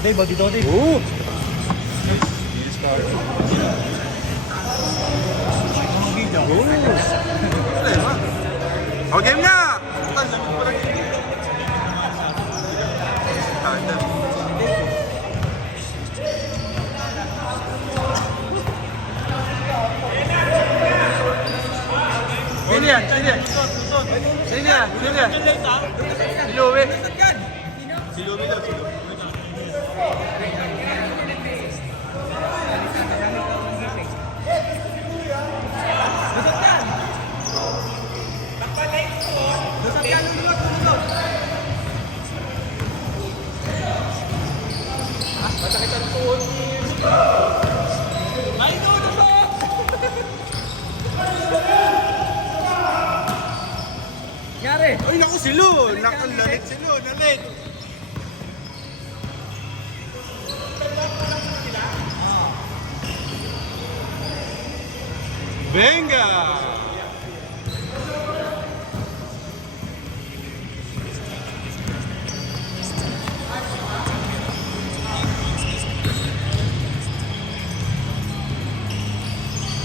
Dave, dito, Dave. Oo! O, game na! Total, lamig pa lang yun. Kada. Sino yan? Sino yan? Sino yan? Sino yan? Si Louie. Si Lumi daw, si Lumi. Yari! Ay, naku, si Lu! Nakalalit si Lu, nalit! Venga!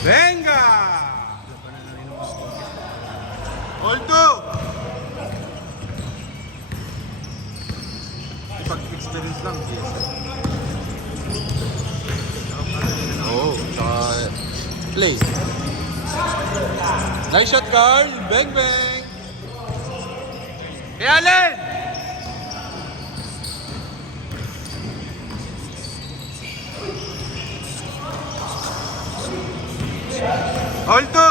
Venga! Alto! Pag-experience lang, yes. Oo, tsaka play. Nice shot, Carl! Bang, bang! Hey, Allen! Alto!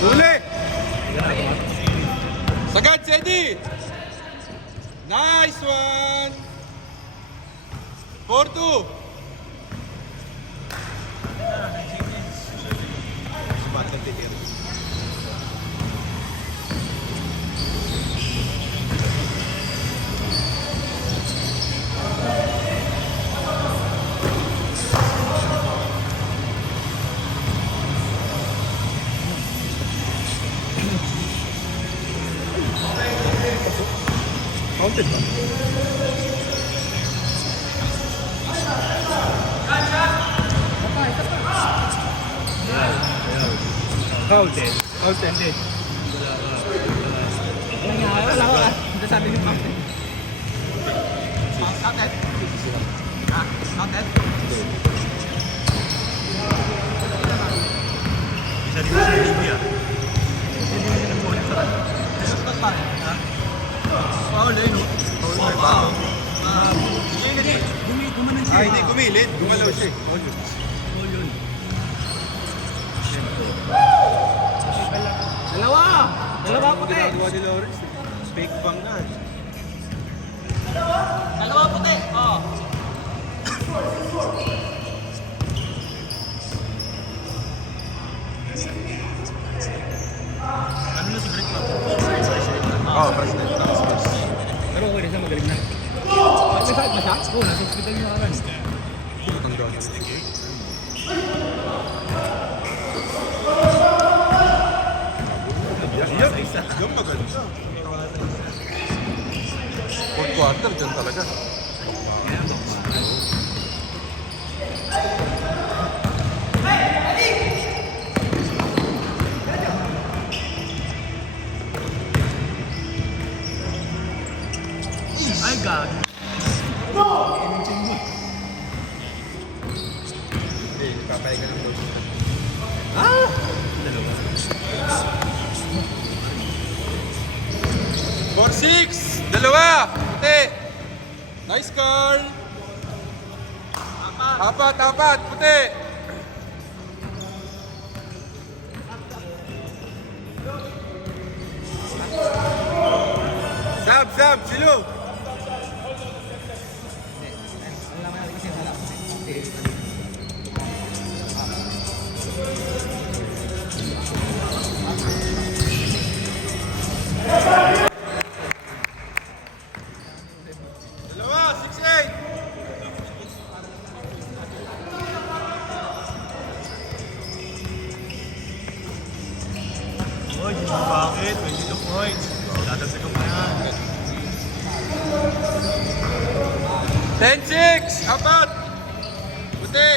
Uli! Sagad, Sedi! Nice one! 4-2! Counted ba? Counted. Counted din. Wala ko ah. Hindi sabi ni Counted. Counted? Ha? Counted? Isa din sa Libya. Hindi mo yung bonus sa kanya. Ayos pa rin, ha? Foul eh, no? Foul. Gumanan siya. Ay, hindi kumilit. Gumalaw siya. Foul yun. Foul yun. Dalawa! Dalawa puti! Ginagawa ni Lawrence. Fake bang na. Dalawa puti! Oo. Ano na si Greg Pop? Oo, president. Pero okay na siya, magaling na. May sakit na siya? Oo, nasa hospital yung aran. Matanda na. Yung maganda. Fourth quarter, dyan talaga. Ay, God. Hindi, papahinga ng daw siya. Ah! Dalawa. 4-6! Dalawa! Puti! Nice, Carl! Apat, apat! Puti! Sab! Silo! Dalawa! 6-8! 10-6! Apat! Puti!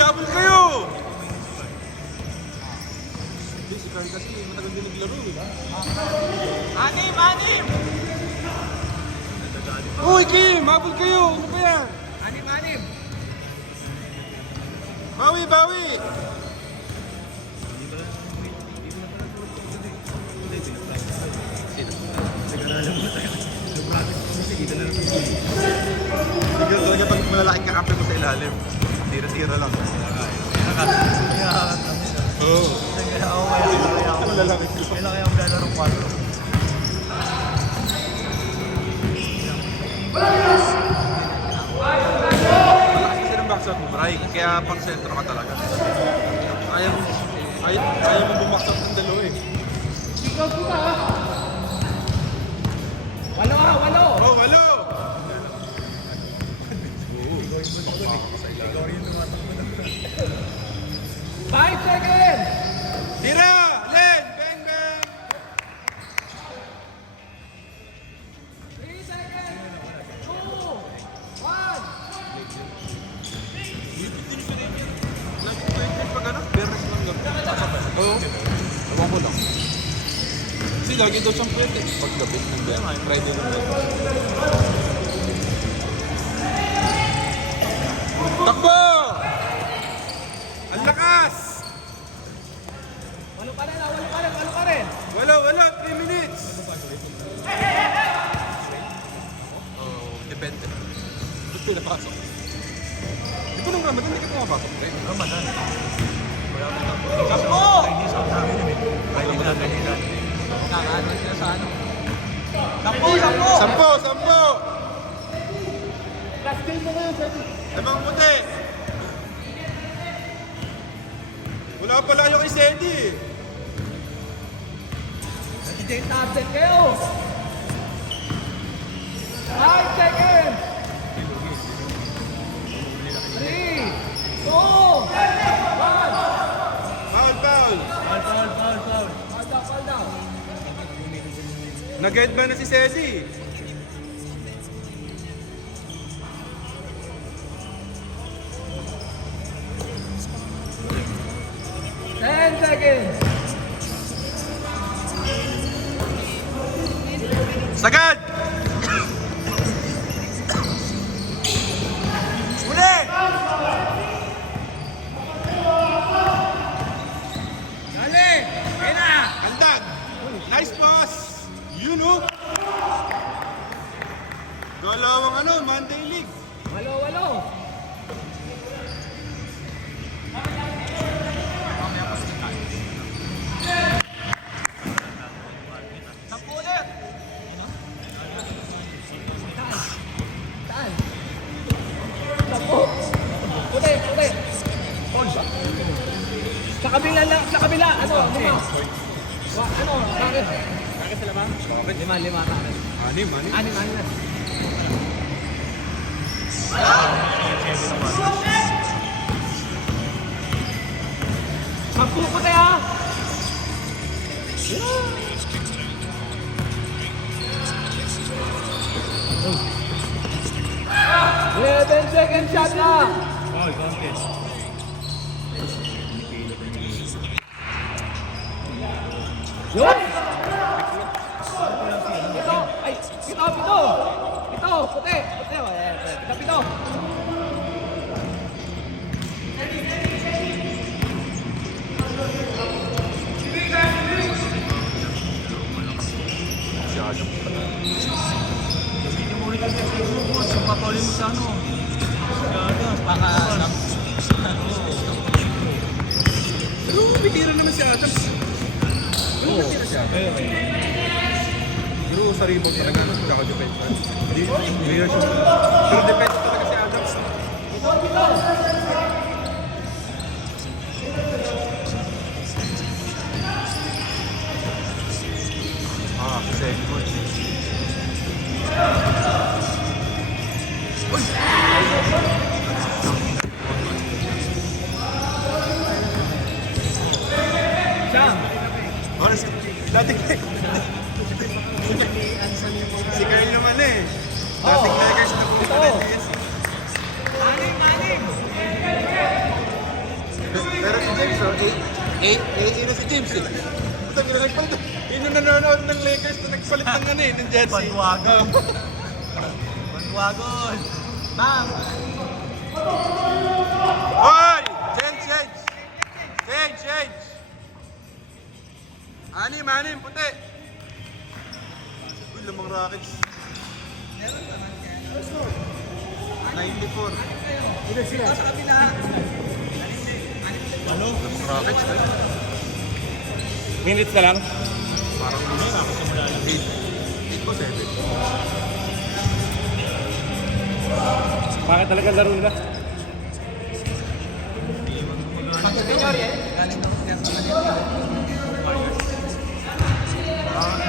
Habol kayo! Basically kasi matagal din naglaro eh. Anim! Uy, Kim! Habol kayo! Ano ba yan? Anim! Bawi! Siguro talaga pag malalaking kakampi mo sa ilalim. Tira-tira lang. Oo. Kailan kaya maglalaro 4? Kasi sila backside mo, Bray. Kaya pang sentro ka talaga. Ayaw mo bumaksak ng dalawa eh. Walo! Oh, walo! Five seconds! Tira! Len! Bang, bang! 3 seconds! 2! 1! Pag ano, beres lang lang. Oo. Ewan ko lang. Kasi lagi daw siyang pwede. Pag gabi ng beres. Friday ng beres. Takbo! Ang lakas! Walo pa rin! Wala, 3 minutes! Depende. Ba't pinapasok? Di ba nung Ramadan, hindi ka pumapasok, pre? Ramadan. Takbo! Chinese out namin yun eh. Kanina. Nakaanin sila sa ano? Sampo! 10! Last game mo ngayon, sir. Lamang puti! Wala pala yung kay Sedi. Nag-date upset kayo! 5 seconds! 3! 2! 1! Foul! Fall down! Nag-head ba na si Sedi? Ten seconds! Sagad! Uli! Dali! Kaya na! Kandag! Nice pass! Yun oh! Galawang ano, Monday League. Walo! Sampu ulit! Saan? Sampu! Puti! Sa kabila! Ano? Lima! Ano? Bakit? Bakit sila ba? Lima. Anim. Anim na. Sampu puti ah! 11 second shot na! Foul, contest. Yun! Pito! Ay! Pito! Puti! Pito! Hindi mo ulit yung Facebook mo. Papawalin mo sa ano. Pangalan. Pero pitira naman si Adams. Oo. Pero sa rebound talaga, tsaka defense. Hindi siya. Pero defense talaga si Adams. Second. Ino si James eh. Puta, nagpalit. Ino nanonood ng Lakers na nagpalit ng ano eh, ng jersey. Bandwagon. Bandwagon. Bam! Hoy! Change! Anim, puti. Uy, lamang Rockets. 94. Ito sila. Lamang Rockets, eh. Minutes na lang. Parang 8 po, 7. Bakit talaga laro nila?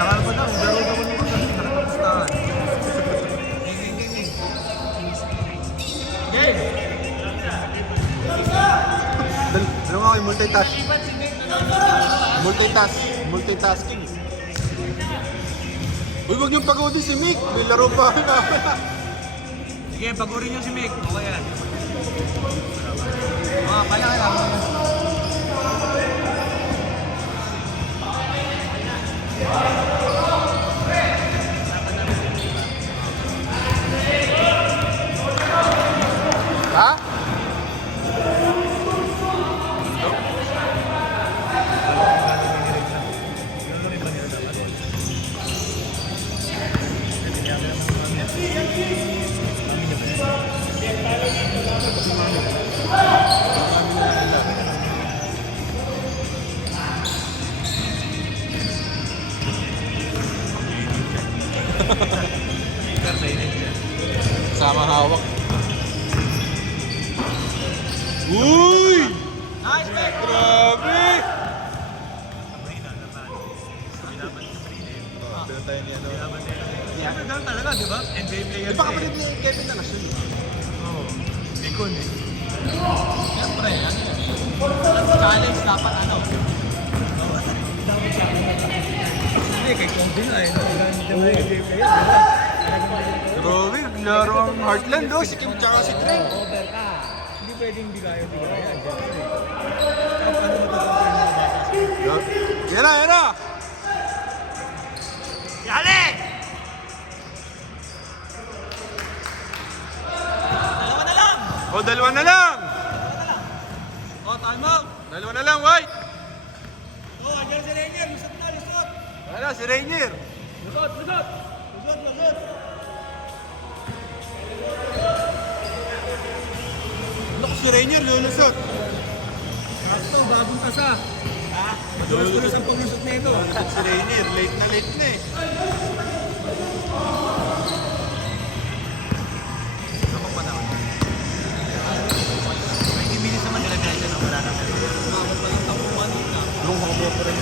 Nakalabas na, laro ka mo nito kasi nakatapustahan. Game! Ano nga kayo, multitasking. Uy, huwag niyong pagodin si Mick. May laro pa. Sige, pagurin niyo si Mick. Okay yan. Kaya lang. Ha? Sama hawak. Uy! Nice, Mick! Grabe! Pero tayo ni ano. Siyempre ganun talaga, di ba? NBA player. Di ba kapatid ni Kevin na nasyon? Oo. Likon eh. Siyempre, ano yun? Challenge dapat ano? Hindi, kay Kobe na eh. Hindi mo NBA player, di ba? Grabe, naglaro ang Heartland oh. Si Kim tsaka si Trey. Over ka. Hindi pwedeng bigayan. Paano mo Yan na! Yali! Dalawa na lang! O, dalawa na lang! O, time out! Dalawa na lang, White! O, andyan si Rainier. Lusot na, lusot! Wala, si Rainier. Lusot! Lusot! Naku, si Rainier, lulusot. Ito, bagong tasa. Ha? Madulas-dulas ang paglusot na ito. Si Rainier, late na eh. Sabang panahon. 20 minutes naman nila guys. Wala na. Bakit walang tapuan na? Nung makabuha pa rin.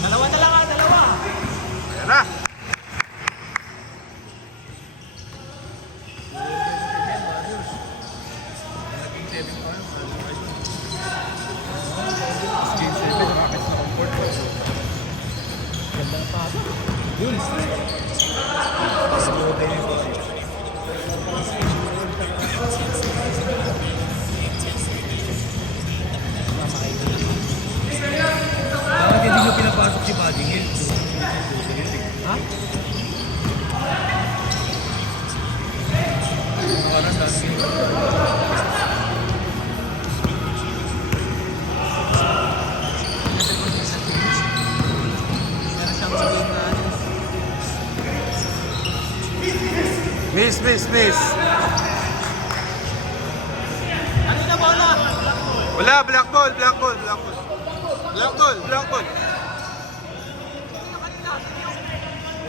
Dalawa na lang ah, dalawa! Ayan na! Game 7, Rockets na comfort. Ganda na pa. Yun. Bakit hindi nyo pinapasok si Bading Hill? Ha? Parang dati. Miss! Ano na bola? Wala, black ball.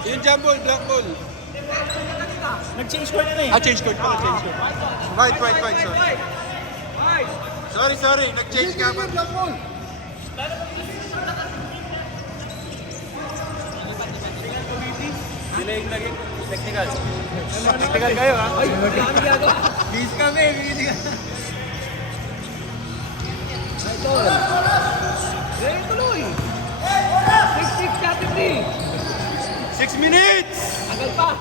Yung jump ball, black ball. Nag-change court na eh. Change court pala, change court. White, sorry. Sorry, nag-change ka pa. Delaying lagi. Technical. Technical kayo ha? Ay, kami gago. Busy kami. Ito. Eh, tuloy. 6-6 category. 6 minutes! Tagal pa.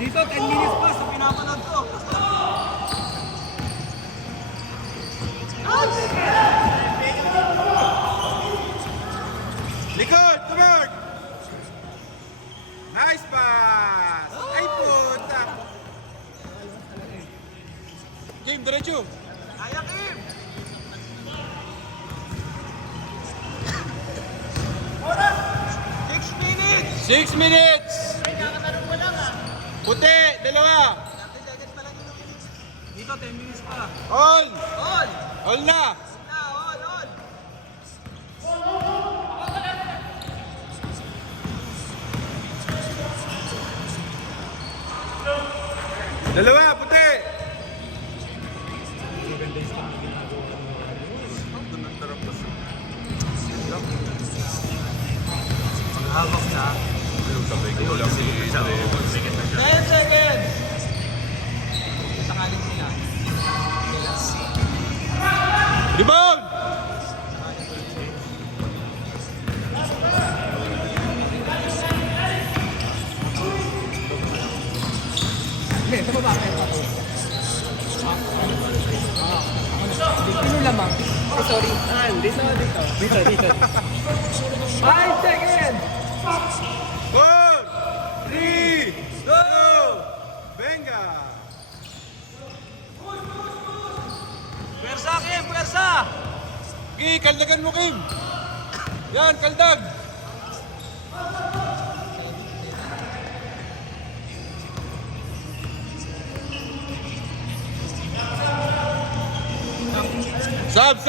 Dito, 10 minutes pa sa pinapanood ko. video. Kaya, Kim! Oras! 6 minutes! 6 minutes! Puti, dalawa. 30 seconds pa lang yun. Dito, 10 minutes pa. All! All! All na! Na, all, all! Dalawa, puti! Hawak na. 10 seconds! Sakalin sila. Rebound! Hindi, sa baba kayo pa po. Sino lamang? Ay, sorry. Dito. Dito. 5 seconds! 4, 3, 2, venga! Pwersa, Kim! Pwersa! Okay, kaldagan mo, Kim! Yan, kaldag! Sab!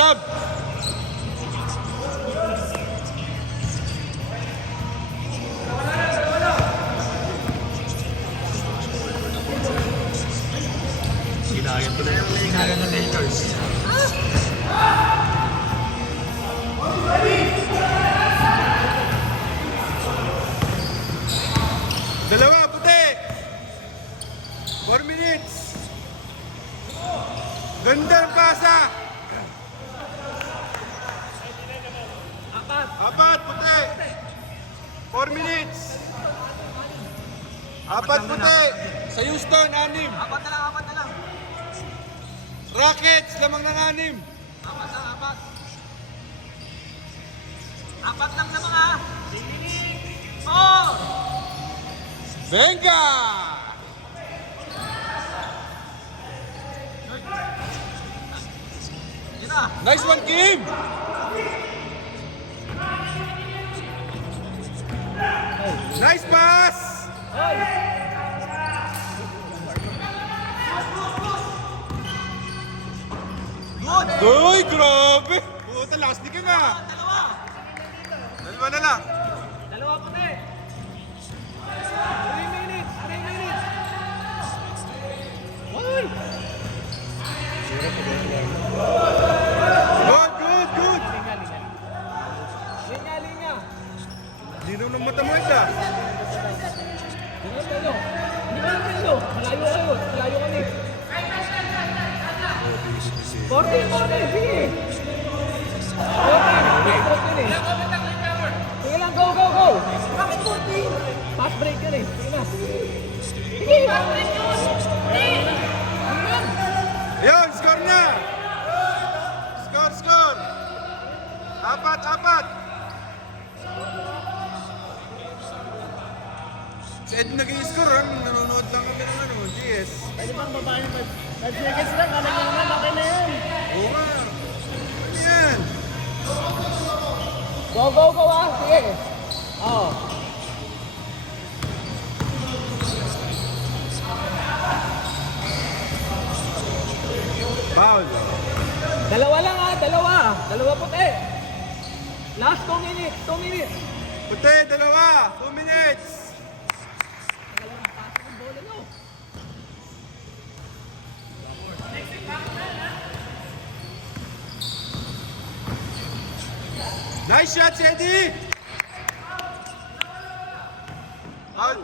Sinagan ng Lakers. Dalawa, puti! 4 minutes! Gandang pasa! Apat, puti! 4 minutes! Apat, puti! Sa Houston, 6. Apat na lang. Rockets, lamang ng 6. Apat. Apat lang sa mga. 4! Venga! Yun na. Nice one, Kim! Nice pass! Good! Uy, grabe! Puta, last di ka nga! Dalawa! Dalawa na lang. Dalawa puti! 3 minutes! 3 minutes! Hoy! Good! Linya! Linaw ng mata mo isa. Hindi kayo. Malayo kami. 40, sige. 40. Sige lang, go. Bakit 40? Fast break yun eh. Sige na. Sige. Ayun, score na! Score! Apat! Si Ed nag-i-score, nanonood lang kami ng GS. Pwede bang babae na 5 seconds lang, kala nyo naman, okay na yan. Oo nga. Ano yan? Go ah, sige. Oo. Foul. Dalawa lang ah, dalawa puti. Last 2 minutes. Puti, dalawa. 2 minutes. Nice shot, Eddie! Foul!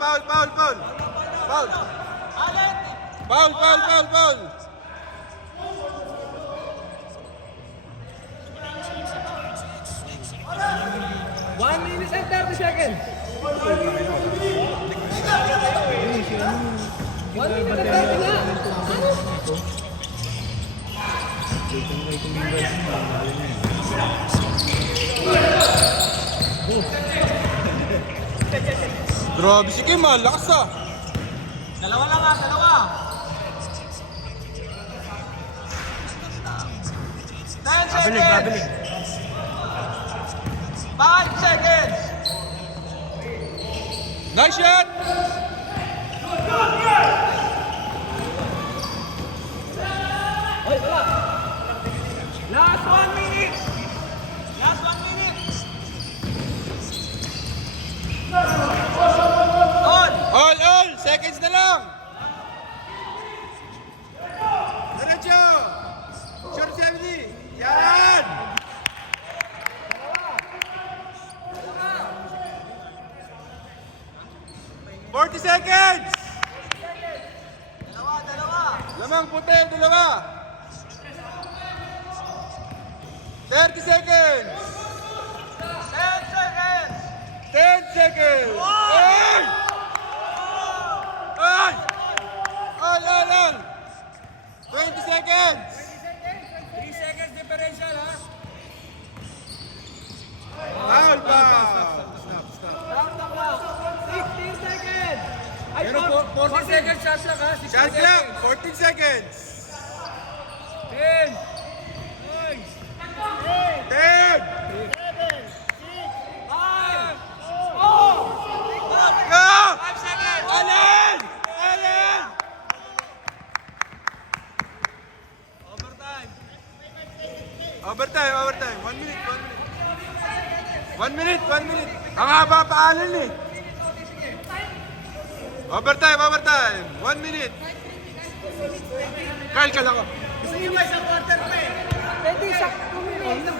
1 minute and 30 seconds. 1 minute and 30 nga. Ano? Grabe si Kim, lakas ah. Dalawa lang. Traveling. 5 seconds. Nice shot! Hoy, wala. Last 1 minute. Last 1 minute. On. All! Seconds na lang! Diretso! Short 70! Yan! $40 seconds! Dalawa. Lamang puti, dalawa! 30 seconds! 10 seconds. 10 seconds! Ay! Ay! All! 20 seconds! 3 seconds differential, ha? Foul pa! Stop the clock. 16 seconds. Ay, Pero 40 seconds shot clock, ha? 16 Shot clock, seconds. 14 seconds! 10. 10! 5. Go! 5 seconds. Alin! Overtime. 1 minute. 1 minute. Ang haba pa Alin eh. Overtime. 1 minute. Carl, kala ko. Gusto niyo ba isang quarter pa eh? Pwede sa 2 minutes.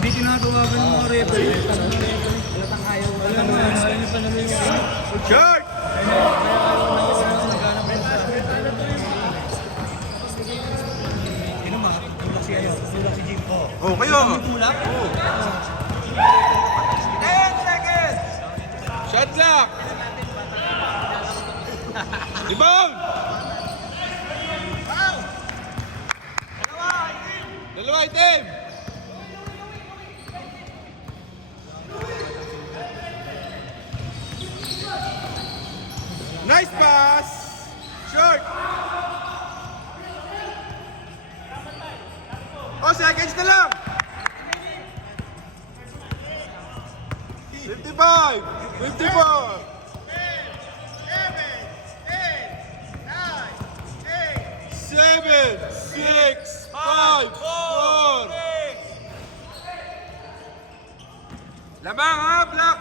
Hindi tinatawagan ng mga referee. Short! Tulak si Jim. Oh, kayo. Tulak? 10 seconds. Shot clock. Rebound! Dalawa item. Nice pass. Short. Oh, seconds na lang. 55. 54. 7, 6, 5, 4. Lamang ha, Black.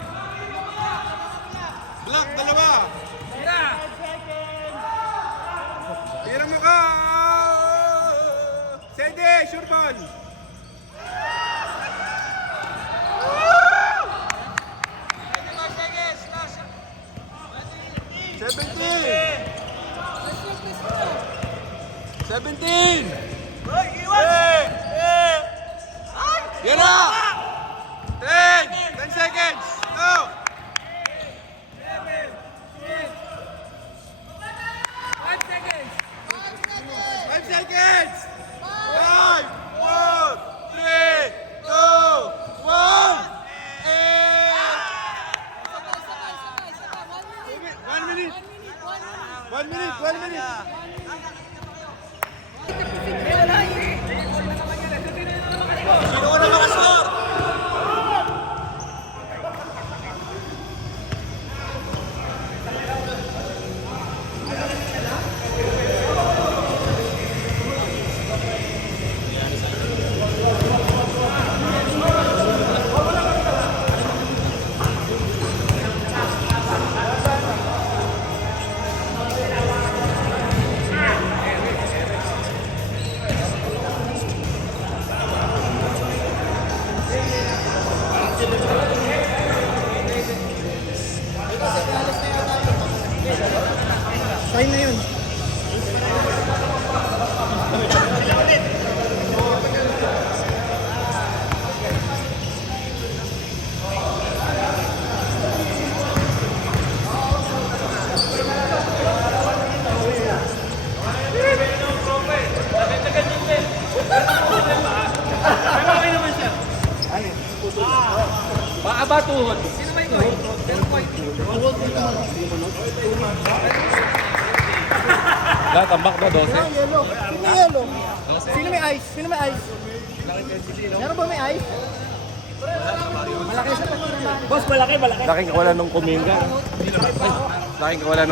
Black, dalawa. Tira mo ka. Sede, sure ball. Seventeen. 17. Yan na. 10 seconds. Go. 5 seconds. 5, 4, 3, 2, 1. And 1 minute. 1 minute. Sino ko na makascore? ba tuhod? Sino may tuhod? Lahat, tambak na 12. Yellow. Sino may yellow? Sino may ice? Sino may ice? Meron ba may ice? Malaki siya. Boss, malaki. Laking wala nung kuminga. Laking wala nung